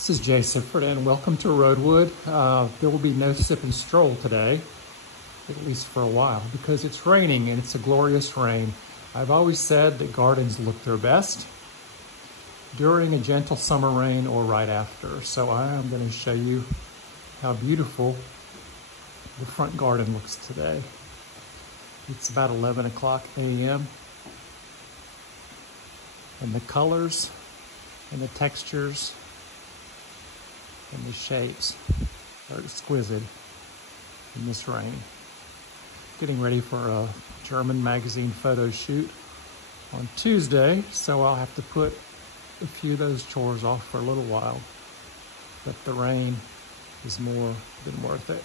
This is Jay Sifford and welcome to Roadwood. There will be no sip and stroll today, at least for a while, because it's raining and it's a glorious rain. I've always said that gardens look their best during a gentle summer rain or right after. So I am going to show you how beautiful the front garden looks today. It's about 11 o'clock a.m. and the colors and the textures and the shapes are exquisite in this rain. Getting ready for a German magazine photo shoot on Tuesday, so I'll have to put a few of those chores off for a little while, but the rain is more than worth it.